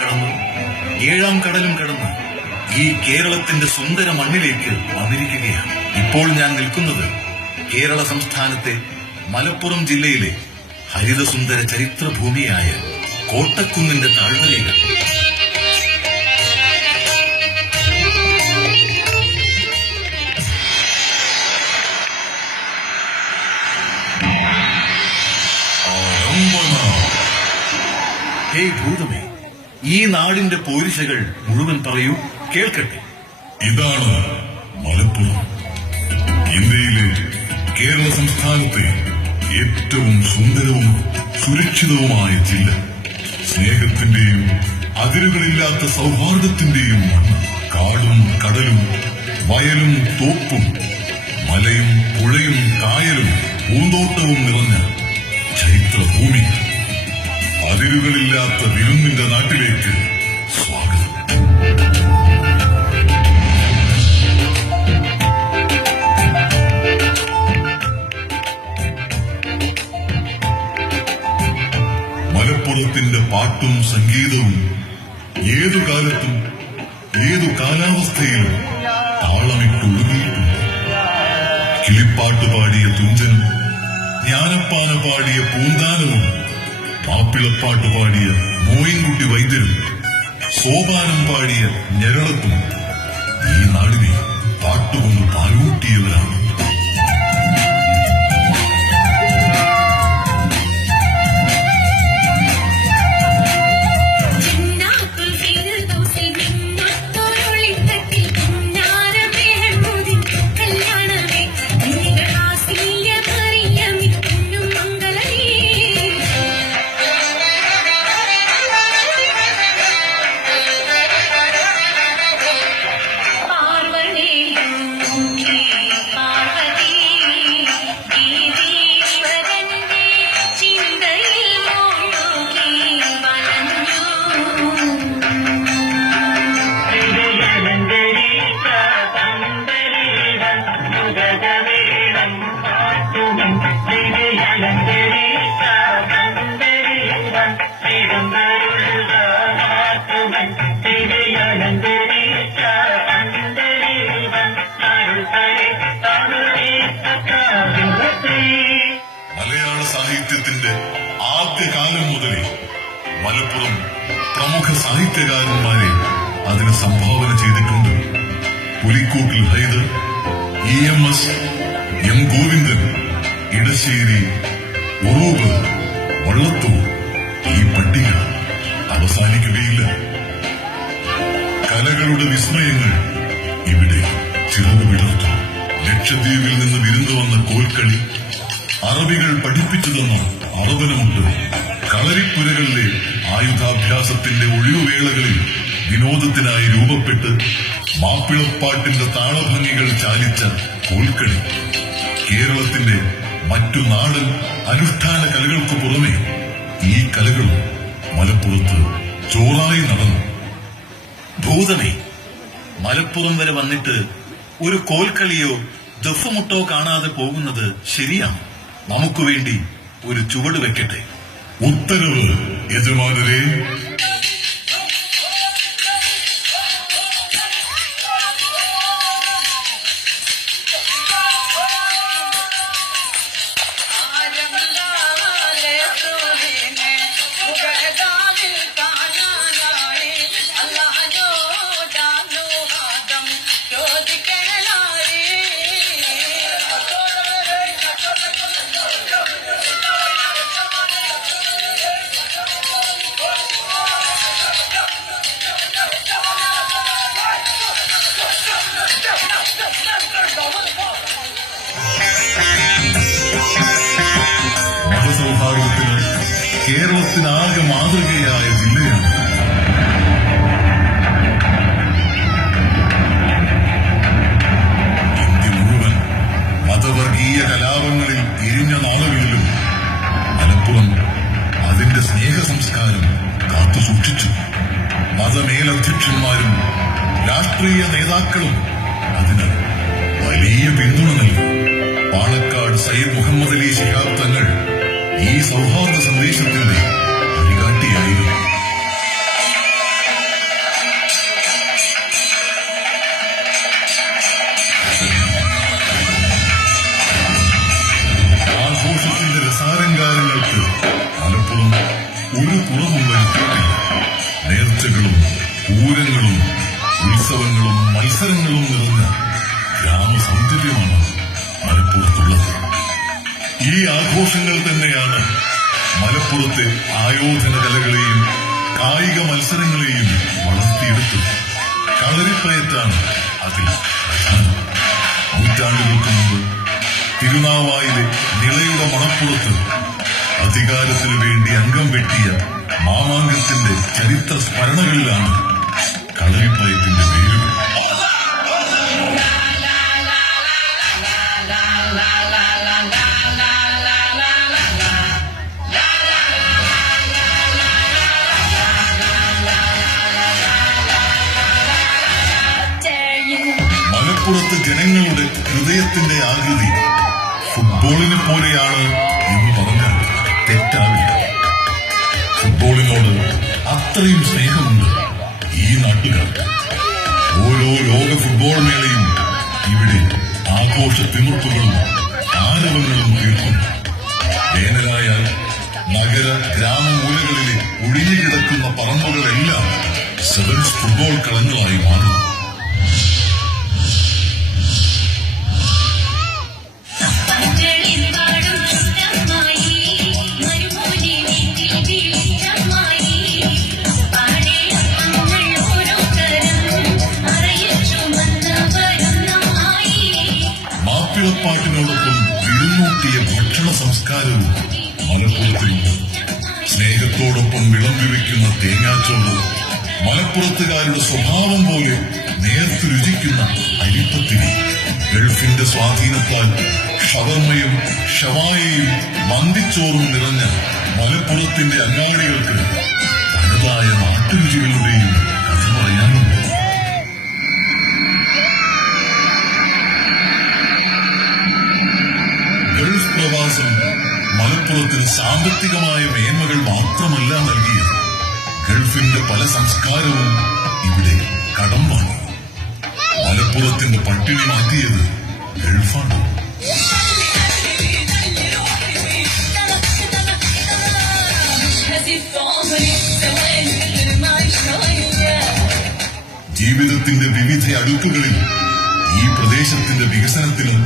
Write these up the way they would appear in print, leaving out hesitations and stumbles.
കടന്ന് 7-ാം കടലും കടന്ന് ഈ കേരളത്തിന്റെ സുന്ദര മണ്ണിലേക്ക് വന്നിരിക്കുകയാണ്. ഇപ്പോൾ ഞാൻ നിൽക്കുന്നത് കേരള സംസ്ഥാനത്തെ മലപ്പുറം ജില്ലയിലെ ഹരിതസുന്ദര ചരിത്രഭൂമിയായ കോട്ടക്കുന്നിന്റെ താഴ്വരയിലാണ്. ഹേ ഭൂതമേ, ഈ നാടിന്റെ പോരിശകൾ മുഴുവൻ പറയൂ, കേൾക്കട്ടെ. ഇതാണ് മലപ്പുറം, ഇന്ത്യയിലെ കേരള സംസ്ഥാനത്തെ ഏറ്റവും സുന്ദരവും സുരക്ഷിതവുമായ ജില്ല. സ്നേഹത്തിന്റെയും അതിരുകളില്ലാത്ത സൗഹാർദ്ദത്തിന്റെയും മണ്ണ്. കാടും കടലും വയലും തോപ്പും മലയും പുഴയും കായലും പൂന്തോട്ടവും നിറഞ്ഞ ചരിത്രഭൂമി. അതിരുകളില്ലാത്ത വിരുന്നിന്റെ നാട്ടിലേക്ക് സ്വാഗതം. മലപ്പുറത്തിന്റെ പാട്ടും സംഗീതവും ഏതു കാലത്തും ഏതു കാലാവസ്ഥയിലും താളമിട്ടൊഴുകിയിട്ടുണ്ട്. കിളിപ്പാട്ട് പാടിയ തുഞ്ചനും ജ്ഞാനപ്പാന പാടിയ പൂന്താനവും മാപ്പിളപ്പാട്ട് പാടിയ മോയിൻകുട്ടി വൈദ്യരും സോപാനം പാടിയ ഞരളത്തും ഈ നാടിനെ പാട്ടുകൊണ്ട് പാലൂട്ടിയവരാണ്. മലയാള സാഹിത്യത്തിന്റെ ആദ്യകാലം മുതലേ മലപ്പുറം പ്രമുഖ സാഹിത്യകാരന്മാരെ അതിന് സംഭാവന ചെയ്തിട്ടുണ്ട്. Pulikkottil Hyder, EMS, M. ഗോവിന്ദൻ, ഇടശ്ശേരി, ഉറൂബ്, വള്ളത്തൂർ. ഈ പട്ടിക അവസാനിക്കുകയില്ല. കലകളുടെ വിസ്മയങ്ങൾ ഇവിടെ ചിറകു വിടർത്തും. ലക്ഷദ്വീപിൽ നിന്ന് വിരുന്നു വന്ന കോൽക്കളി, അറബികൾ പഠിപ്പിച്ചു തന്ന അറബനമുണ്ട്, കളരിപ്പുരകളിലെ ആയുധാഭ്യാസത്തിന്റെ ഒഴിവുവേളകളിൽ വിനോദത്തിനായി രൂപപ്പെട്ട് മാപ്പിളപ്പാട്ടിന്റെ താളഭംഗികൾ ചാലിച്ച കോൽക്കളി. കേരളത്തിന്റെ മറ്റു നാടൻ അനുഷ്ഠാന കലകൾക്കു പുറമെ ഈ കലകളും മലപ്പുറത്ത് ചോറായി നടന്നു. ഭൂതമേ, മലപ്പുറം വരെ വന്നിട്ട് ഒരു കോൽക്കളിയോ ദഫ്മുട്ടോ കാണാതെ പോകുന്നത് ശരിയാണ്. നമുക്ക് വേണ്ടി ഒരു ചുവട് വെക്കട്ടെ. ഉത്തരവ് യജമാനരെ. മതസൗഹാർദ്ദത്തിന് കേരളത്തിനാകെ മാതൃകയായ ജില്ലയാണ്. ഇന്ത്യ മുഴുവൻ മതവർഗീയ കലാപങ്ങളിൽ ഇരിഞ്ഞ നാളുകളിലും മലപ്പുറം അതിന്റെ സ്നേഹ സംസ്കാരം കാത്തുസൂക്ഷിച്ചു. മതമേലധ്യക്ഷന്മാരും രാഷ്ട്രീയ നേതാക്കളും അതിന് വലിയ പിന്തുണ നൽകി. പാണക്കാട് സയ്യിദ് മുഹമ്മദ് അലി ശിഹാബ് തങ്ങൾ ഈ സൗഹാർദ്ദ സന്ദേശത്തിന്റെ വഴികാട്ടിയായിരുന്നു. പൂരങ്ങളും ഉത്സവങ്ങളും മത്സരങ്ങളും നിറഞ്ഞ ഗ്രാമസൗന്ദര്യമാണ് മലപ്പുറത്തുള്ളത്. ഈ ആഘോഷങ്ങൾ തന്നെയാണ് മലപ്പുറത്തെ ആയോധന കലകളെയും കായിക മത്സരങ്ങളെയും വളർത്തിയെടുത്തത്. കളരിപ്പയറ്റാണ് അതിൽ പ്രധാനം. നൂറ്റാണ്ടുകൾക്ക് മുമ്പ് തിരുനാവായിലെ നിളയുടെ മണപ്പുറത്ത് അധികാരത്തിനു വേണ്ടി അംഗം വെട്ടിയ മാമാങ്കത്തിന്റെ ചരിത്ര സ്മരണകളിലാണ് കളരിപ്പയറ്റിന്റെ വേരുകൾ. മലപ്പുറത്ത് ജനങ്ങളുടെ ഹൃദയത്തിന്റെ ആകൃതി ഫുട്ബോളിനെ പോലെയാണ് എന്ന് പറഞ്ഞാൽ തെറ്റാവില്ല. ഫുട്ബോളിനോട് അത്രയും സ്നേഹമുണ്ട് ഈ നാട്ടുകാർക്ക്. ഓരോ ലോക ഫുട്ബോൾ മേളയും ഇവിടെ ആഘോഷ തിമിർപ്പുകളും ആരവങ്ങളും തീർക്കുന്നു. വേനലായാൽ നഗര ഗ്രാമമൂലകളിലെ ഒഴിഞ്ഞുകിടക്കുന്ന പറമ്പുകളെല്ലാം സെവൻസ് ഫുട്ബോൾ കളങ്ങളായി മാറുന്നു. മാപ്പിളപ്പാട്ടിനോടൊപ്പം വിരുന്നൂട്ടിയ ഭക്ഷണ സംസ്കാരവും മലപ്പുറത്തിലുണ്ട്. സ്നേഹത്തോടൊപ്പം വിളമ്പി വെക്കുന്ന തേങ്ങാച്ചോറ്, മലപ്പുറത്തുകാരുടെ സ്വഭാവം പോലെ നേർത്തു രുചിക്കുന്ന അരിപ്പത്തിരി, ഗൾഫിന്റെ സ്വാധീനത്താൽ ഷവർമയും ഷവായയും മന്തിച്ചോറും നിറഞ്ഞ മലപ്പുറത്തിന്റെ അങ്ങാടികൾക്ക് തനതായ നാട്ടുരുചികളുടെയും കഥ പറയാനുണ്ട്. ഗൾഫ് പ്രവാസം മലപ്പുറത്തിന് സാമ്പത്തികമായ മേന്മകൾ മാത്രമല്ല നൽകിയത്. ഗൾഫിന്റെ പല സംസ്കാരവും ഇവിടെ കടം വാങ്ങി. മലപ്പുറത്തിന്റെ പട്ടിണി മാറ്റിയത് ഗൾഫാണ്. ജീവിതത്തിന്റെ വിവിധ അടുക്കുകളിൽ ഈ പ്രദേശത്തിന്റെ വികസനത്തിനും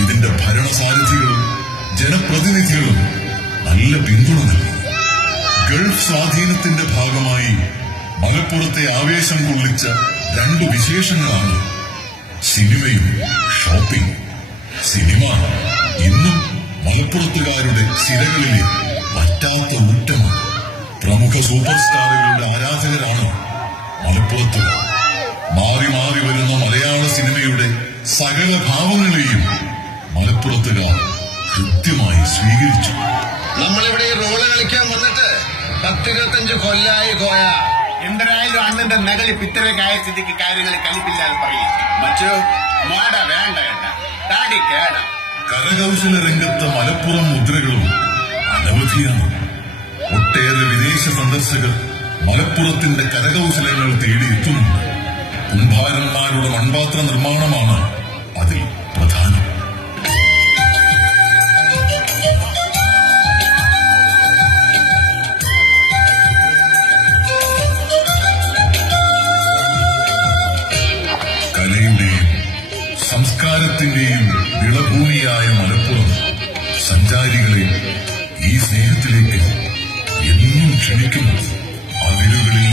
ഇതിന്റെ ഭരണസാരഥികളും ജനപ്രതിനിധികളും നല്ല പിന്തുണ നൽകി. ഗൾഫ് സ്വാധീനത്തിന്റെ ഭാഗമായി മലപ്പുറത്തെ ആവേശം കൊള്ളിച്ച രണ്ട് വിശേഷങ്ങളാണ് സിനിമയും ഷോപ്പിംഗ്. സിനിമ ഇന്നും മലപ്പുറത്തുകാരുടെ സിരകളിലെ പറ്റാത്ത ഊറ്റമാണ്. പ്രമുഖ സൂപ്പർ സ്റ്റാറുകളുടെ ആരാധകരാണ് മലപ്പുറത്ത്. മാറി മാറി വരുന്ന മലയാള സിനിമയുടെ സകല ഭാവങ്ങളെയും മലപ്പുറത്തുകാർ കൃത്യമായി സ്വീകരിച്ചു. നമ്മളിവിടെ ഈ റോള് കളിക്കാൻ വന്നിട്ട് 10-25 കൊല്ലായി കോയ. എന്തായാലും അണ്ണന്റെ നകളിപ്പ് ഇത്രയൊക്കെ സ്ഥിതിക്ക് കാര്യങ്ങൾ കലിപ്പില്ലാതെ പറയും. മറ്റു മാട വേണ്ട കേട്ട താടി കേട. കരകൗശല രംഗത്തെ മലപ്പുറം മുദ്രകളും അനവധിയാണ്. ഒട്ടേറെ വിദേശ സന്ദർശകർ മലപ്പുറത്തിന്റെ കരകൗശലങ്ങൾ തേടിയെത്തുന്നുണ്ട്. കുംഭാരന്മാരുടെ മൺപാത്ര നിർമ്മാണമാണ് അതിൽ പ്രധാനം. കലയുടെയും സംസ്കാരത്തിന്റെയും വിളഭൂമിയായ മലപ്പുറം സഞ്ചാരികളെ ഈ സ്നേഹത്തിലേക്ക് എന്നും ക്ഷണിക്കുന്നു. അതിരുകളിൽ